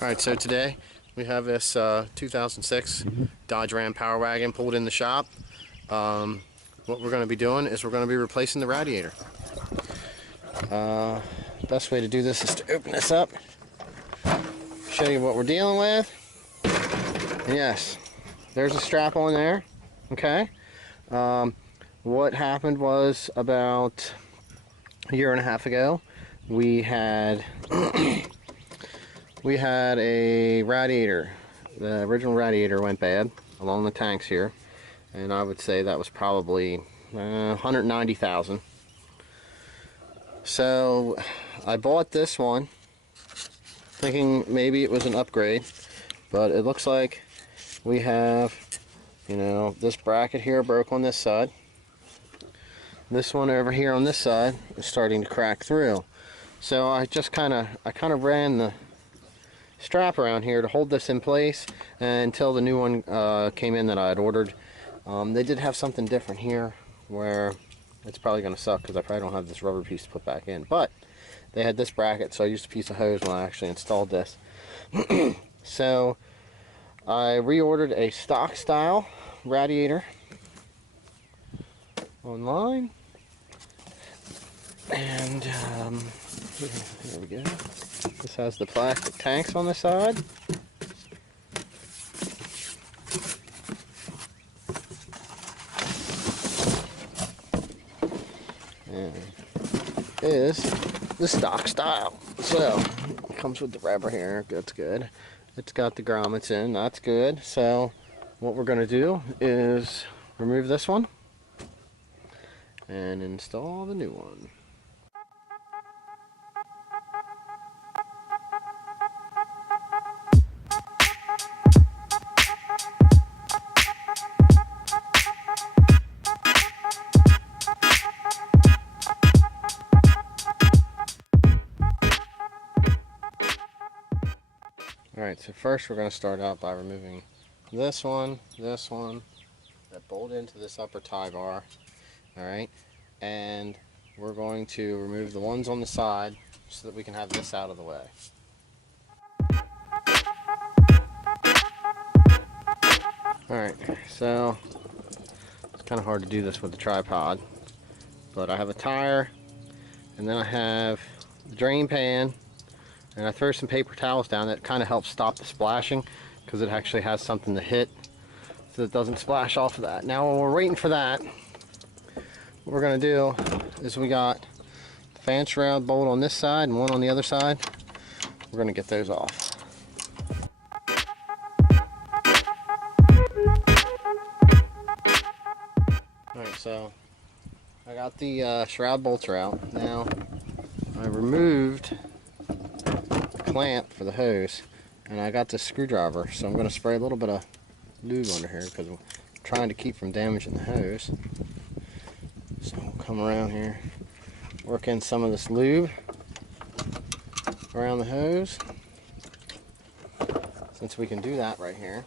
Alright, so today we have this 2006 Dodge Ram Power Wagon pulled in the shop. What we're going to be doing is we're going to be replacing the radiator. Best way to do this is to open this up, show you what we're dealing with. And yes, there's a strap on there. Okay. What happened was about a year and a half ago, we had a radiator. The original radiator went bad along the tanks here, and I would say that was probably 190,000. So I bought this one thinking maybe it was an upgrade, but it looks like we have, you know, this bracket here broke on this side. This one over here on this side is starting to crack through. So I kind of ran the strap around here to hold this in place until the new one came in that I had ordered. They did have something different here where it's probably going to suck because I probably don't have this rubber piece to put back in, but they had this bracket, so I used a piece of hose when I actually installed this. So I reordered a stock style radiator online, and here we go. This has the plastic tanks on the side. And it is the stock style. So it comes with the rubber here. That's good. It's got the grommets in. That's good. So what we're going to do is remove this one and install the new one. Alright, so first we're going to start out by removing this one, that bolt into this upper tie bar. Alright, and we're going to remove the ones on the side so that we can have this out of the way. Alright, so it's kind of hard to do this with the tripod, but I have a tire, and then I have the drain pan, and I throw some paper towels down that kind of helps stop the splashing because it actually has something to hit so it doesn't splash off of that. Now while we're waiting for that, what we're going to do is we got the fan shroud bolt on this side and one on the other side. We're going to get those off. Alright, so I got the shroud bolts out. Now I removed clamp for the hose, and I got this screwdriver, so I'm going to spray a little bit of lube under here because I'm trying to keep from damaging the hose. So we'll come around here, work in some of this lube around the hose, since we can do that right here.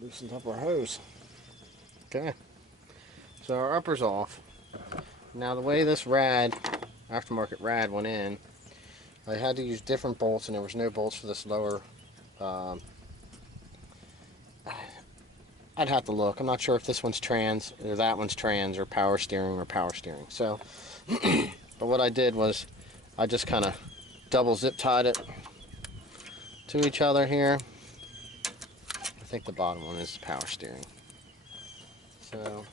Loosened up our hose. Okay, so our upper's off. Now the way this aftermarket rad went in, I had to use different bolts, and there was no bolts for this lower. I'd have to look. I'm not sure if this one's trans or that one's trans or power steering. So but what I did was I just kind of double zip tied it to each other here. I think the bottom one is the power steering. So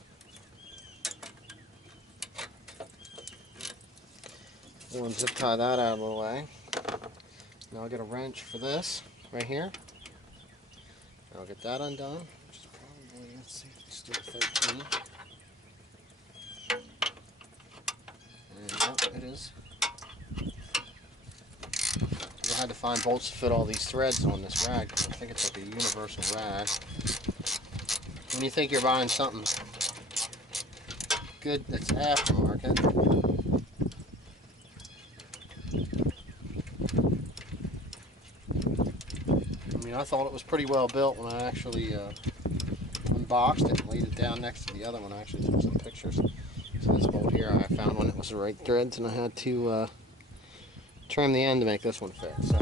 we'll zip tie that out of the way. Now I'll get a wrench for this right here. And I'll get that undone, which is probably, let's see, let's do a 13. And oh, it is. I had to find bolts to fit all these threads on this rag. I think it's like a universal rag. When you think you're buying something good that's aftermarket. I mean, I thought it was pretty well built when I actually unboxed it and laid it down next to the other one. I actually took some pictures. So this bolt here, I found one that was the right threads, and I had to trim the end to make this one fit. So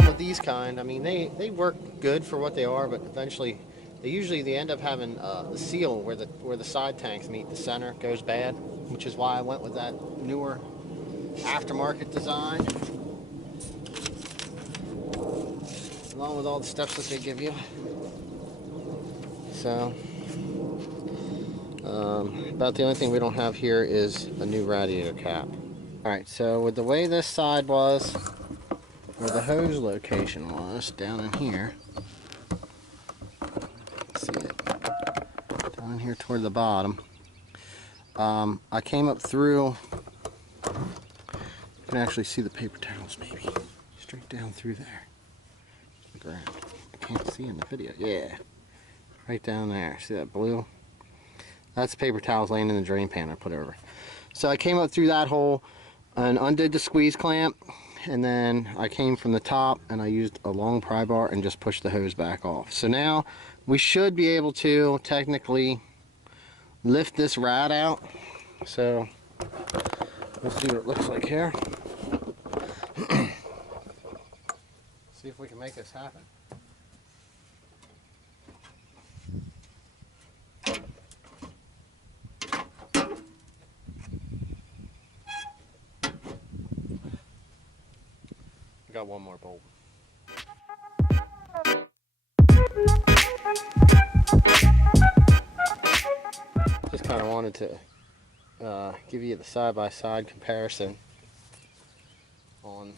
with these kind, I mean, they work good for what they are, but eventually they end up having the seal where the side tanks meet the center goes bad, which is why I went with that newer aftermarket design, along with all the steps that they give you. So about the only thing we don't have here is a new radiator cap. Alright, so with the way this side was, where the hose location was, down in here, see it, down in here toward the bottom, I came up through, you can actually see the paper towels maybe, straight down through there, the ground. I can't see in the video, yeah, right down there, see that blue? That's paper towels laying in the drain pan I put over. So I came up through that hole and undid the squeeze clamp, and then I came from the top and I used a long pry bar and just pushed the hose back off. So now we should be able to technically lift this rad out. So let's see what it looks like here. See if we can make this happen. Got one more bolt. Just kind of wanted to give you the side-by-side comparison on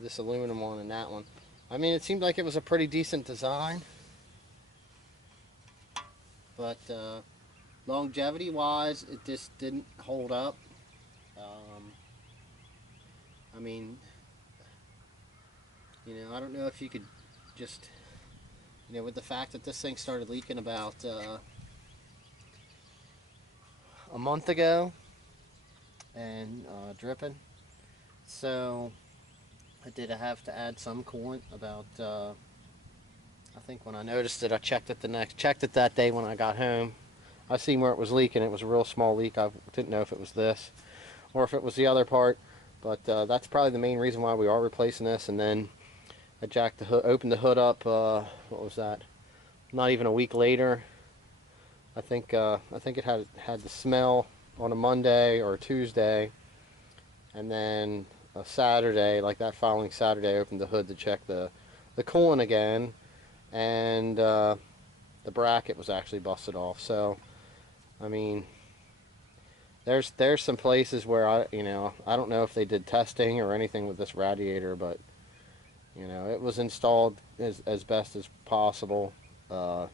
this aluminum one and that one. I mean, it seemed like it was a pretty decent design, but longevity-wise, it just didn't hold up. I mean, you know, I don't know if you could just, you know, with the fact that this thing started leaking about a month ago and dripping, so I did have to add some coolant. About I think when I noticed it, I checked it that day when I got home. I seen where it was leaking. It was a real small leak. I didn't know if it was this or if it was the other part, but that's probably the main reason why we are replacing this. And then I jacked the hood, opened the hood up. What was that? Not even a week later. I think it had the smell on a Monday or a Tuesday, and then a Saturday, like that following Saturday, I opened the hood to check the coolant again, and the bracket was actually busted off. So, I mean, there's some places where I don't know if they did testing or anything with this radiator, but you know, it was installed as best as possible, and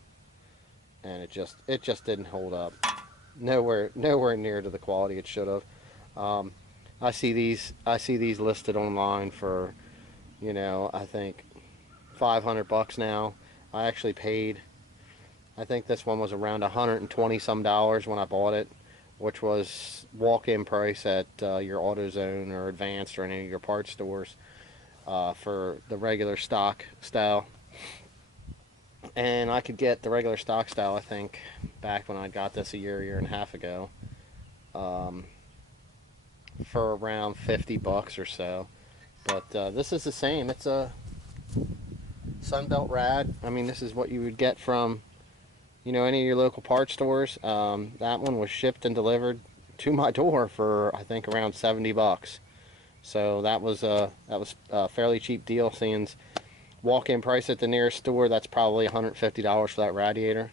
it just didn't hold up. Nowhere near to the quality it should have. I see these listed online for, you know, I think $500 now. I actually paid, I think this one was around $120 some when I bought it, which was walk-in price at your AutoZone or Advanced or any of your parts stores for the regular stock style. And I could get the regular stock style, I think, back when I got this a year and a half ago, for around $50 or so. But this is the same. It's a Sunbelt Rad. I mean, this is what you would get from, you know, any of your local parts stores. That one was shipped and delivered to my door for, I think, around $70. So that was a fairly cheap deal, seeing walk-in price at the nearest store. That's probably $150 for that radiator.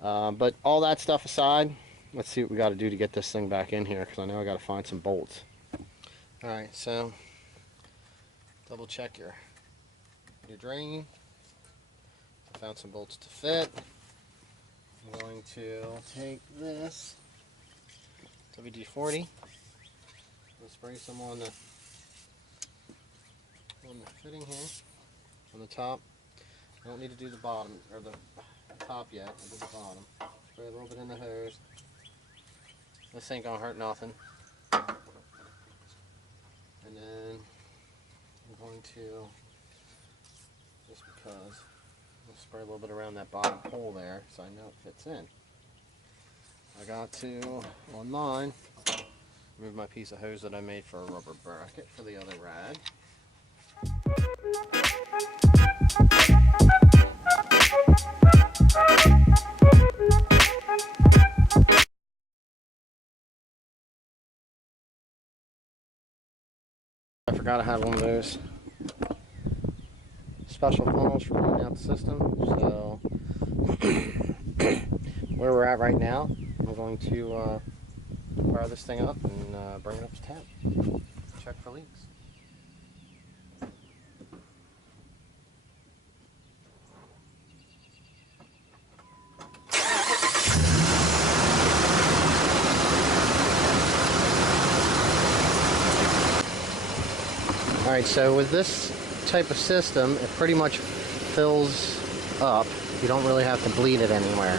But all that stuff aside, let's see what we got to do to get this thing back in here, because I know I got to find some bolts. Alright, so double check your drain. I found some bolts to fit. I'm going to take this WD-40 and spray some on the fitting here on the top. I don't need to do the bottom or the top yet. I did the bottom. Spray a little bit in the hose. This ain't gonna hurt nothing. And then I'm going to, just because, I'll spray a little bit around that bottom hole there so I know it fits in. I got to, on mine, remove my piece of hose that I made for a rubber bracket for the other rad. I forgot I had one of those special funnels for cleaning out the system. So where we're at right now, I'm going to fire this thing up and bring it up to temp. Check for leaks. Alright, so with this type of system, it pretty much fills up. You don't really have to bleed it anywhere.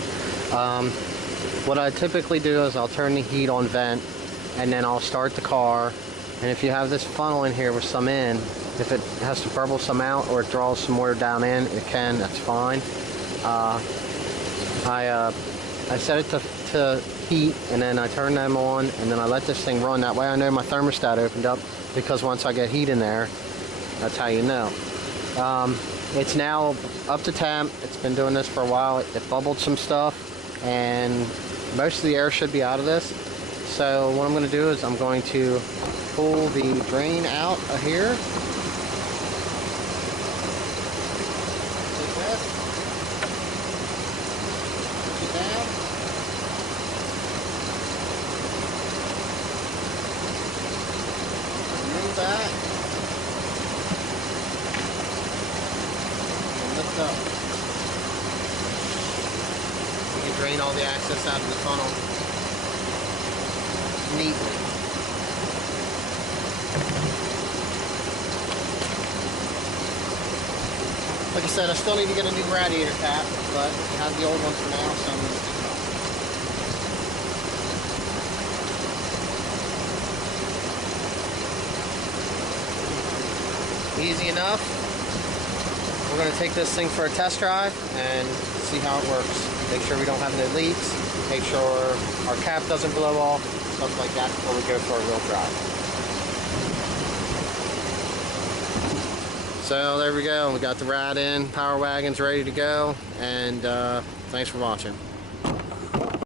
What I typically do is I'll turn the heat on vent, and then I'll start the car. And if you have this funnel in here with some in, if it has to burble some out or it draws some more down in, it can, that's fine. I set it to heat, and then I turn them on, and then I let this thing run. That way I know my thermostat opened up, because once I get heat in there, that's how you know. It's now up to temp. It's been doing this for a while. It bubbled some stuff, and most of the air should be out of this. So what I'm going to do is I'm going to pull the drain out of here. Take this, push it down. Remove that. And lift up. You can drain all the excess out of the funnel neatly. Like I said, I still need to get a new radiator cap, but I have the old one for now, so I'm going to stick it on. Easy enough. We're going to take this thing for a test drive and see how it works. Make sure we don't have any leaks. Make sure our cap doesn't blow off. Stuff like that before we go for a real drive. So there we go. We got the rad in. Power wagon's ready to go. And thanks for watching.